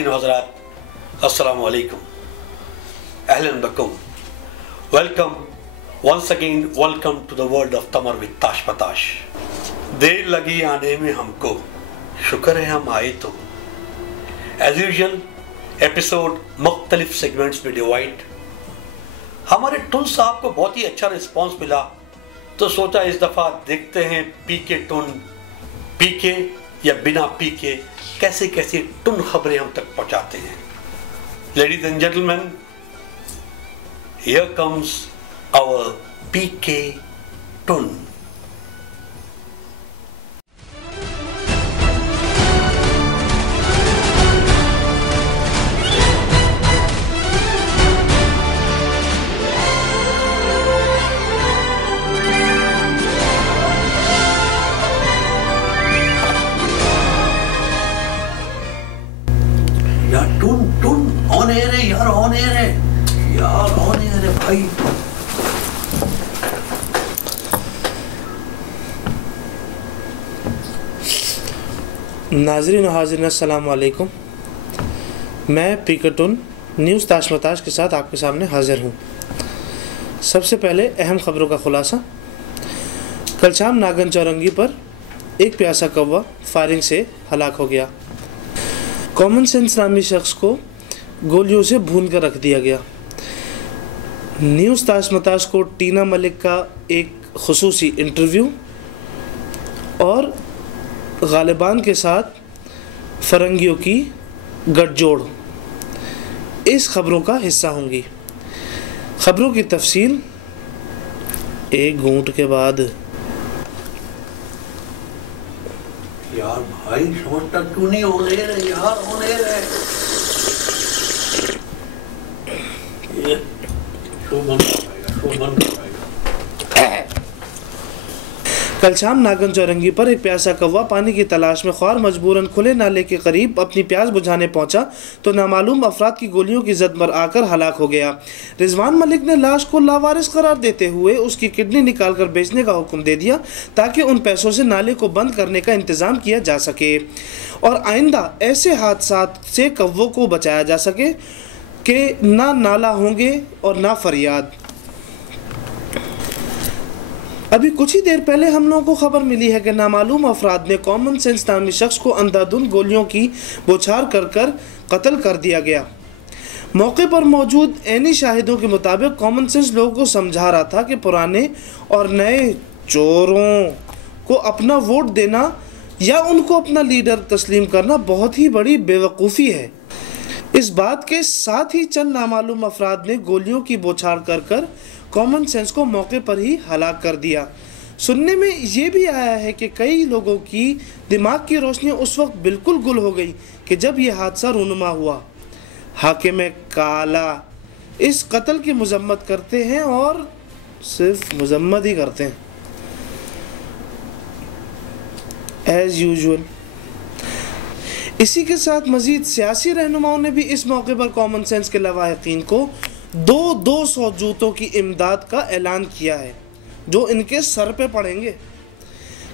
ख़वातीन व हज़रात, अस्सलामु अलैकुम, अहलन बकुम, welcome once again, welcome to the world of तमर विद ताश पताश। देर लगी आने में हमको, शुक्र है हम आए तो। एज यूजुअल एपिसोड मुख्तलिफ सेगमेंट्स में डिवाइड। हमारे टुन साहब को बहुत ही अच्छा रिस्पॉन्स मिला तो सोचा इस दफ़ा देखते हैं पीके टुन, पीके या बिना पीके कैसे कैसे टुन खबरें हम तक पहुंचाते हैं। Ladies and gentleman, here comes our PK टुन। यार टुन टुन ऑन एयर है यार, ऑन एयर है यार, ऑन एयर है भाई। नाज़रीन व हाज़रीन, अस्सलाम वालेकुम। मैं पीके टुन न्यूज़ ताशमताश के साथ आपके सामने हाज़िर हूँ। सबसे पहले अहम ख़बरों का खुलासा। कल शाम नागन चौरंगी पर एक प्यासा कौवा फायरिंग से हलाक हो गया। कॉमन सेंस नामी शख्स को गोलियों से भून कर रख दिया गया। न्यूज़ ताशमताश को टीना मलिक का एक खुसूसी इंटरव्यू और गालिबान के साथ फरंगियों की गठजोड़ इस खबरों का हिस्सा होंगी। खबरों की तफसील एक घूंट के बाद। यार भाई समझता क्यों नहीं, ऑन एयर है यार, ऑन एयर है। ये शो बंद कराएगा, शो बंद कराएगा। कल शाम नागन चौरंगी पर एक प्यासा कौवा पानी की तलाश में ख्वार मजबूरन खुले नाले के करीब अपनी प्यास बुझाने पहुंचा तो नामालूम अफराद की गोलियों की जद पर आकर हलाक हो गया। रिजवान मलिक ने लाश को लावारिस करार देते हुए उसकी किडनी निकालकर बेचने का हुक्म दे दिया ताकि उन पैसों से नाले को बंद करने का इंतजाम किया जा सके और आइंदा ऐसे हादसात से कौवों को बचाया जा सके कि ना नाला होंगे और ना फरियाद। अभी कुछ ही देर पहले हम लोगों को खबर मिली है कि नामालूम अफराद ने कॉमन सेंस नामी शख्स को अंधाधुंध गोलियों की बौछार कर कत्ल कर दिया गया। मौके पर मौजूद ऐनी शाहिदों के मुताबिक कॉमन सेंस लोगों को समझा रहा था कि पुराने और नए चोरों को अपना वोट देना या उनको अपना लीडर तस्लीम करना बहुत ही बड़ी बेवकूफ़ी है। इस बात के साथ ही चंद नामालूम अफराद ने गोलियों की बौछार कर कॉमन सेंस को मौके पर ही हलाक कर दिया। सुनने में ये भी आया है कि कई लोगों की दिमाग की रोशनी उस वक्त बिल्कुल गुल हो गई कि जब ये हादसा रूनुमा हुआ। हाकिम काला इस कत्ल की मजम्मत करते हैं और सिर्फ मजम्मत ही करते हैं एज यूजुअल। इसी के साथ मजीद सियासी रहनुमाओं ने भी इस मौके पर कॉमन सेंस के लवाहिकीन को 200 जूतों की इमदाद का ऐलान किया है जो इनके सर पे पड़ेंगे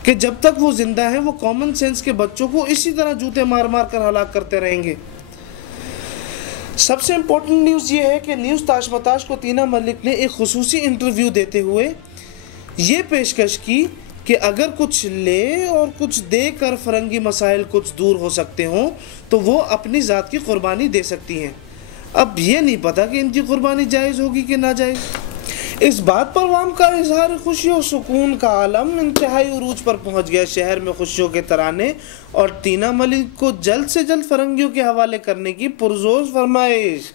कि जब तक वो जिंदा हैं वो कॉमन सेंस के बच्चों को इसी तरह जूते मार मार कर हलाक करते रहेंगे। सबसे इम्पोर्टेंट न्यूज़ ये है कि न्यूज़ ताशमताश को टीना मलिक ने एक खुसूसी इंटरव्यू देते हुए ये पेशकश की कि अगर कुछ ले और कुछ दे कर फरंगी मसाइल कुछ दूर हो सकते हों तो वो अपनी ज़ात की कुर्बानी दे सकती हैं। अब ये नहीं पता कि इनकी कुर्बानी जायज़ होगी कि नाजायज़। इस बात पर अवाम का इजहार खुशी और सुकून का आलम इंतहाई उरूज पर पहुंच गया। शहर में खुशियों के तराने और टीना मलिक को जल्द से जल्द फरंगियों के हवाले करने की पुरजोर फरमाइश।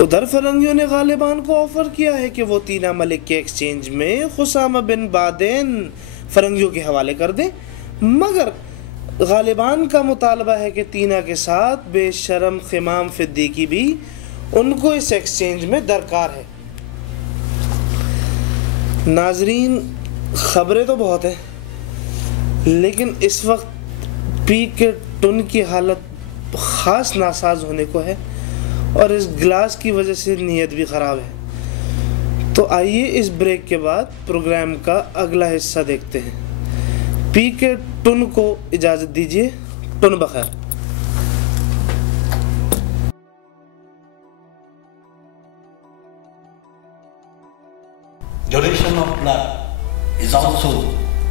उधर फरंगियों ने गालिबान को ऑफर किया है कि वो टीना मलिक के एक्सचेंज में खुसामा बिन बादेन फरंगियों के हवाले कर दें, मगर गालिबान का मुतालबा है कि टीना के साथ बेशरम खिमाम फिद्दीकी भी उनको इस एक्सचेंज में दरकार है। नाजरीन, खबरें तो बहुत हैं लेकिन इस वक्त पीके टुन की हालत ख़ास नासाज होने को है और इस गिलास की वजह से नीयत भी ख़राब है। तो आइए इस ब्रेक के बाद प्रोग्राम का अगला हिस्सा देखते हैं। पीके टुन को इजाज़त दीजिए। टुन बखैर। Donation of blood is also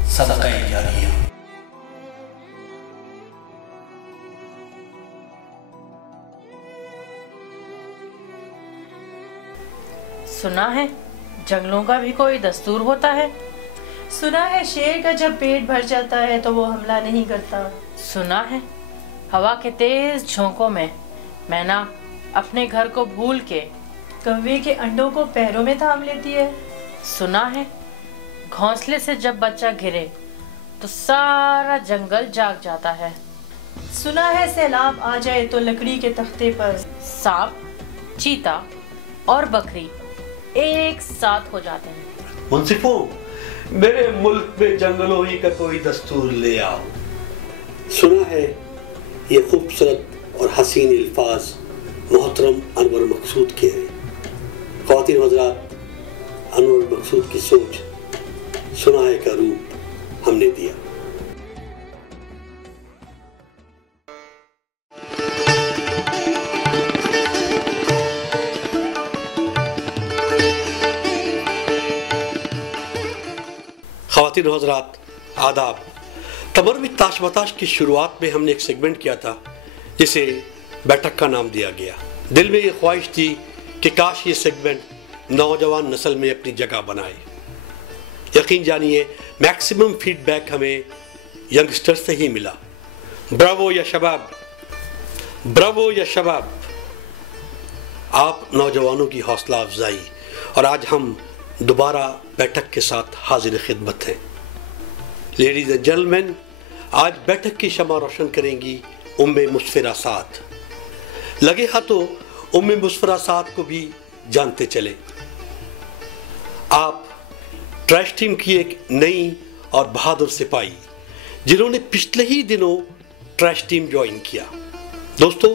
sadaqah jariyah. सुना है जंगलों का भी कोई दस्तूर होता है। सुना है शेर का जब पेट भर जाता है तो वो हमला नहीं करता। सुना है हवा के तेज झोंकों में मैना अपने घर को भूल के कौवे के अंडों को पैरों में थाम लेती है। सुना है घोंसले से जब बच्चा गिरे तो सारा जंगल जाग जाता है। सुना है सैलाब आ जाए तो लकड़ी के तख्ते पर सांप, चीता और बकरी एक साथ हो जाते हैं। मुंसिफों, मेरे मुल्क में जंगलों ही का कोई दस्तूर ले आओ। सुना है ये खूबसूरत और हसीन अल्फाज मोहतरम अनवर मकसूद के हैं। ख्वातीन हज़रात, अनवर मकसूद की सोच सुना है का रूप हमने दिया। ख्वातीन हज़रात, आदाब। तमर विद ताशमताश की शुरुआत में हमने एक सेगमेंट किया था जिसे बैठक का नाम दिया गया। दिल में ये ख्वाहिश थी कि काश ये सेगमेंट नौजवान नस्ल में अपनी जगह बनाए। यकीन जानिए मैक्सिमम फीडबैक हमें यंगस्टर से ही मिला। ब्रावो या शबाब, ब्रावो या शबाब, आप नौजवानों की हौसला अफजाई। और आज हम दोबारा बैठक के साथ हाजिर खिदमत हैं। लेडीज एंड जेंटलमैन, आज बैठक की शमा रोशन करेंगी उम्मे मुस्फिरा साद। लगे हाथों उम्मे मुस्फिरा साद को भी जानते चले। आप ट्रैश टीम की एक नई और बहादुर सिपाही जिन्होंने पिछले ही दिनों ट्रैश टीम ज्वाइन किया। दोस्तों,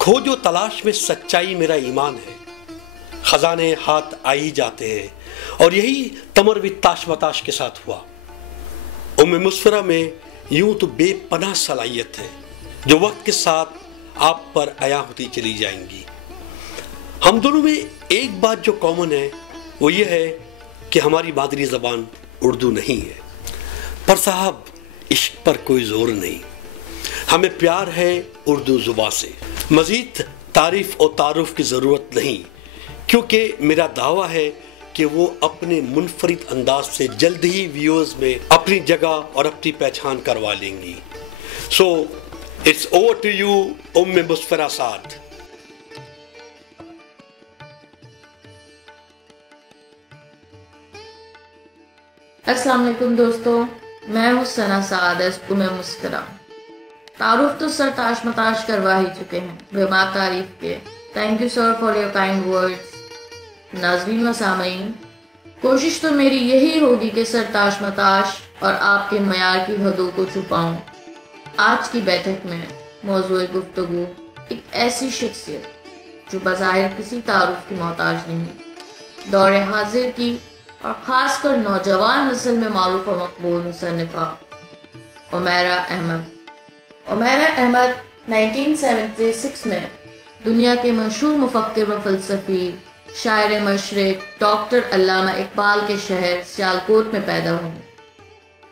खोजो तलाश में सच्चाई मेरा ईमान है। खजाने हाथ आ ही जाते हैं और यही तमर विद ताशमताश के साथ हुआ। उम्मे मुस्फिरा में यूं तो बेपनाह सलाहियत है जो वक्त के साथ आप पर आया होती चली जाएंगी। हम दोनों में एक बात जो कॉमन है वो ये है कि हमारी मादरी ज़बान उर्दू नहीं है। पर साहब, इश्क पर कोई जोर नहीं, हमें प्यार है उर्दू ज़ुबान से। मज़ीद तारीफ़ और तारुफ की ज़रूरत नहीं, क्योंकि मेरा दावा है कि वो अपने मुनफरिद अंदाज से जल्द ही व्यूअर्स में अपनी जगह और अपनी पहचान करवा लेंगी। So it's over to you Umme Musfira Saad. अस्सलाम वालेकुम दोस्तों, मैं हूँ सना साद उम्मे मुस्फिरा। तारुफ तो सर ताशमताश करवा ही चुके हैं बेमा तारीफ के। Thank you sir for your kind words. नाज़रीन व सामीन, कोशिश तो मेरी यही होगी कि सर ताशमताश और आपके मयार की हदों को छुपाऊं। आज की बैठक में मौज़ूए गुफ्तगू एक ऐसी शख्सियत जो बज़ाहिर किसी तारुफ की मोहताज नहीं, दौरे हाजिर की और ख़ासकर नौजवान नस्ल में मारूफ और मकबूल मुसन्निफ़ा उमैरा अहमद। उमैरा अहमद 1976 में दुनिया के मशहूर मुफक्किर व फ़लसफ़ी शायर मशरिक़ डॉक्टर अल्लामा इकबाल के शहर सियालकोट में पैदा हुई।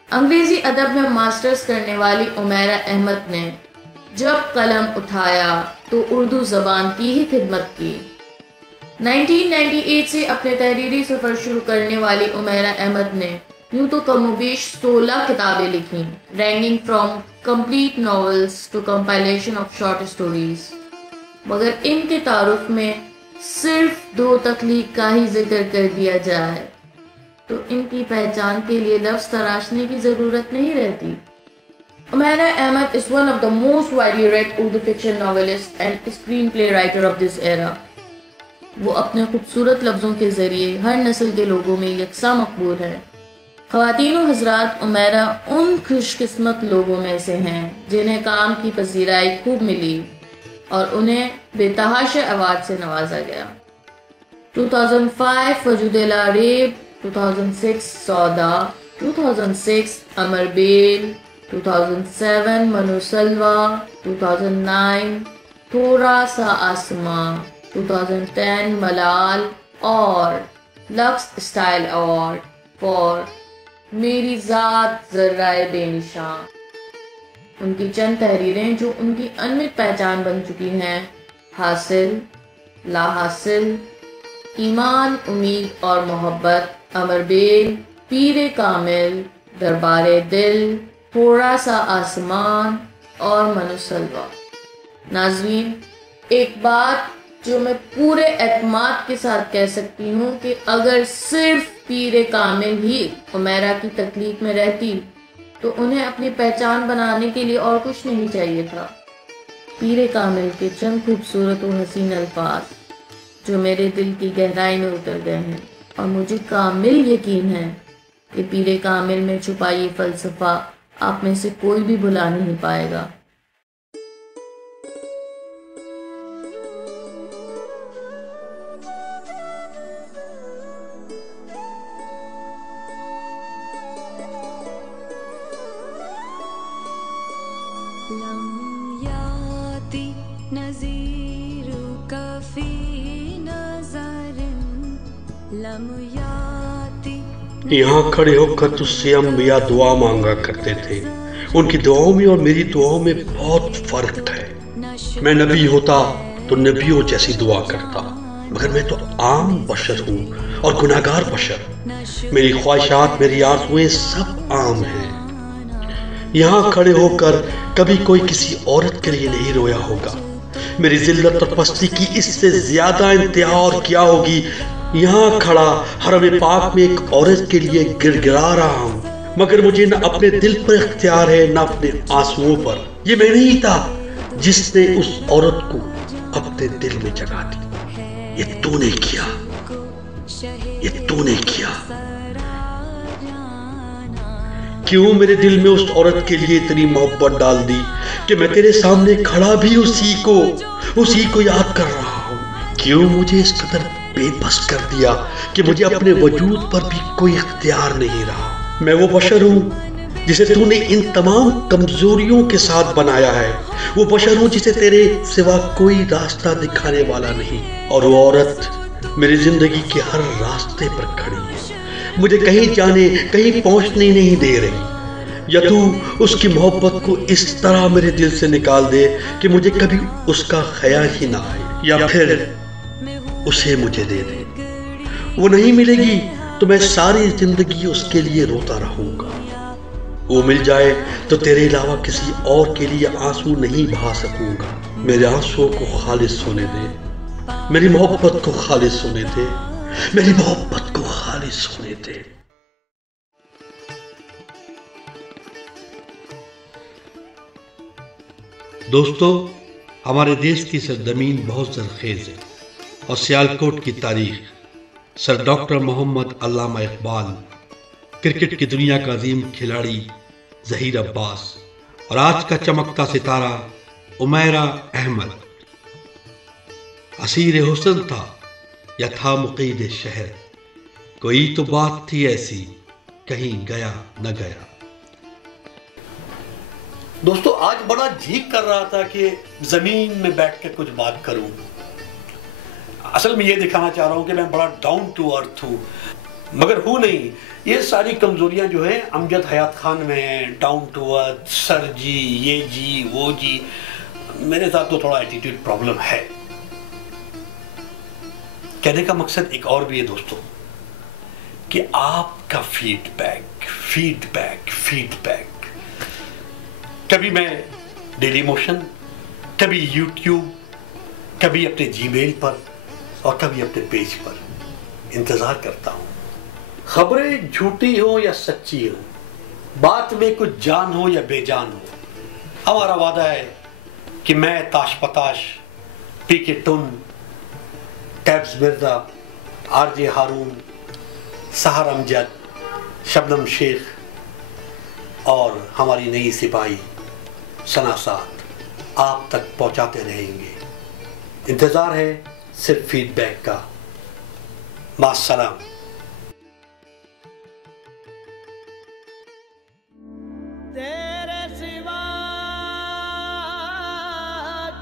अंग्रेज़ी अदब में मास्टर्स करने वाली उमैरा अहमद ने जब कलम उठाया तो उर्दू ज़बान की ही खिदमत की। 1998 से अपने तहरीरी सफ़र शुरू करने वाली उमैरा अहमद ने यूँ तो कमोबेश 16 किताबें लिखी, ranking from complete novels to compilation of short stories. मगर इनके तारुफ में सिर्फ 2 तख्लीक का ही जिक्र कर दिया जाए तो इनकी पहचान के लिए लफ्ज़ तराशने की ज़रूरत नहीं रहती। Umaira Ahmed is one of the most widely read Urdu fiction novelist and screenplay writer of this era. वो अपने खूबसूरत लफ्ज़ों के ज़रिए हर नस्ल के लोगों में यकसा मकबूल है। ख़वातीन व हज़रात, उमैरा उन खुशकिस्मत लोगों में से हैं जिन्हें काम की पजीराई खूब मिली और उन्हें बेतहाशा अवार्ड से नवाजा गया। 2005 वजूदेला रेब, 2006 सौदा, 2006 अमर बेल, 2007 मनुसलवा, 2009 थोड़ा सा आसमां, 2010 मलाल और लक्स स्टाइल अवार्ड फॉर मेरी ज़ात ज़र्राए बेनिशान। उनकी चंद तहरीरें जो उनकी अनमित पहचान बन चुकी हैं: हासिल, ला हासिल, ईमान, उम्मीद और मोहब्बत, अमरबेल, पीरे कामिल, दरबारे दिल, थोड़ा सा आसमान और मनुसलवा। नाज़रीन, एक बात जो मैं पूरे एतमाद के साथ कह सकती हूँ कि अगर सिर्फ पीरे कामिल ही उमैरा की तकलीफ में रहती तो उन्हें अपनी पहचान बनाने के लिए और कुछ नहीं चाहिए था। पीरे कामिल के चंद खूबसूरत और हसीन अल्फाज जो मेरे दिल की गहराई में उतर गए हैं, और मुझे कामिल यकीन है कि पीरे कामिल में छुपा ये फ़लसफ़ा आप में से कोई भी भुला नहीं पाएगा। यहाँ खड़े होकर तुझसे अंबिया दुआ मांगा करते थे। उनकी दुआओं में और मेरी दुआओं में बहुत फर्क है। मैं नबी होता तो नबियों जैसी दुआ करता, मगर मैं तो आम बशर हूँ और गुनाहगार बशर। मेरी ख्वाहिशात, मेरी आरज़ुएं सब आम हैं। यहाँ खड़े होकर कभी कोई किसी औरत के लिए नहीं रोया होगा। मेरी जिल्लत और पस्ती की इससे ज्यादा इंतहा और क्या होगी। यहाँ खड़ा हरम पाक में एक औरत के लिए गिड़गिड़ा रहा हूँ, मगर मुझे न अपने दिल पर इख्तियार है न अपने आंसुओं पर। ये मैं नहीं था जिसने उस औरत को अपने दिल में जगा दी। ये तूने किया, ये तूने किया। क्यों मेरे दिल में उस औरत के लिए इतनी मोहब्बत डाल दी कि मैं तेरे सामने खड़ा भी उसी को याद कर रहा हूँ। क्यों मुझे इस कदर बेबस कर दिया कि मुझे अपने वजूद पर भी कोई इख्तियार नहीं रहा। मैं वो बशर हूँ जिसे तूने इन तमाम कमजोरियों के साथ बनाया है। वो बशर हूँ जिसे तेरे सिवा कोई रास्ता दिखाने वाला नहीं। और वो औरत मेरी जिंदगी के हर रास्ते पर खड़ी है, मुझे कहीं जाने कहीं पहुंचने नहीं दे रही। या तू उसकी मोहब्बत को इस तरह मेरे दिल से निकाल दे कि मुझे कभी उसका ख्याल ही ना आए, या फिर उसे मुझे दे दे। वो नहीं मिलेगी तो मैं सारी जिंदगी उसके लिए रोता रहूंगा। वो मिल जाए तो तेरे अलावा किसी और के लिए आंसू नहीं बहा सकूंगा। मेरे आंसुओं को खालिस होने दे, मेरी मोहब्बत को खालिस होने दे, मेरी मोहब्बत को खालिस होने दे। दोस्तों, हमारे देश की सरजमीन बहुत ज़रख़ेज़ है और सियालकोट की तारीख, सर डॉक्टर मोहम्मद अल्लामा इकबाल, क्रिकेट की दुनिया का अजीम खिलाड़ी ज़हीर अब्बास और आज का चमकता सितारा उमैरा अहमद। असीर हुस्न था या था मुक़ीद शहर, कोई तो बात थी ऐसी कहीं गया न गया। दोस्तों, आज बड़ा जी कर रहा था कि जमीन में बैठ कर कुछ बात करूं। असल में ये दिखाना चाह रहा हूं कि मैं बड़ा डाउन टू अर्थ हूं, मगर हूं नहीं। ये सारी कमजोरियां जो हैं अमजद हयात खान में हैं, डाउन टू अर्थ, सर जी, ये जी, वो जी। मेरे साथ तो थोड़ा एटीट्यूड प्रॉब्लम है। कहने का मकसद एक और भी है दोस्तों, कि आपका फीडबैक फीडबैक फीडबैक। कभी मैं डेली मोशन, कभी यूट्यूब, कभी अपने जीमेल पर और कभी अपने पेज पर इंतजार करता हूं। खबरें झूठी हो या सच्ची हो, बात में कुछ जान हो या बेजान हो, हमारा वादा है कि मैं ताश पताश, पीके टुन, टैब्स मिर्जा, आरजे हारून, सहर अमजद, शबनम शेख और हमारी नई सिपाही सना साद आप तक पहुंचाते रहेंगे। इंतजार है सिर्फ फीडबैक का। मास्सलाम। तेरे सिवा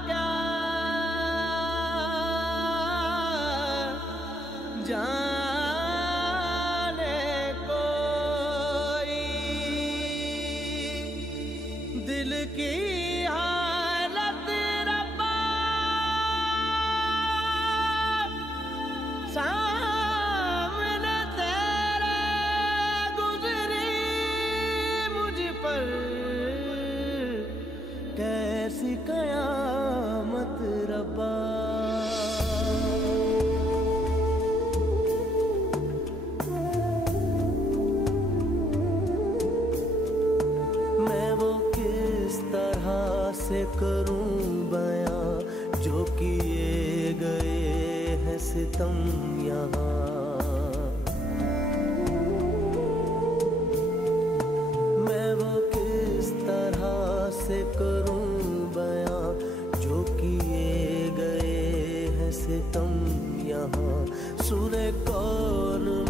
क्या जान करूं बयां जो किए गए हैं सितम यहाँ। मैं वो किस तरह से करूं बयां जो किए गए हैं सितम यहाँ। सुने कौन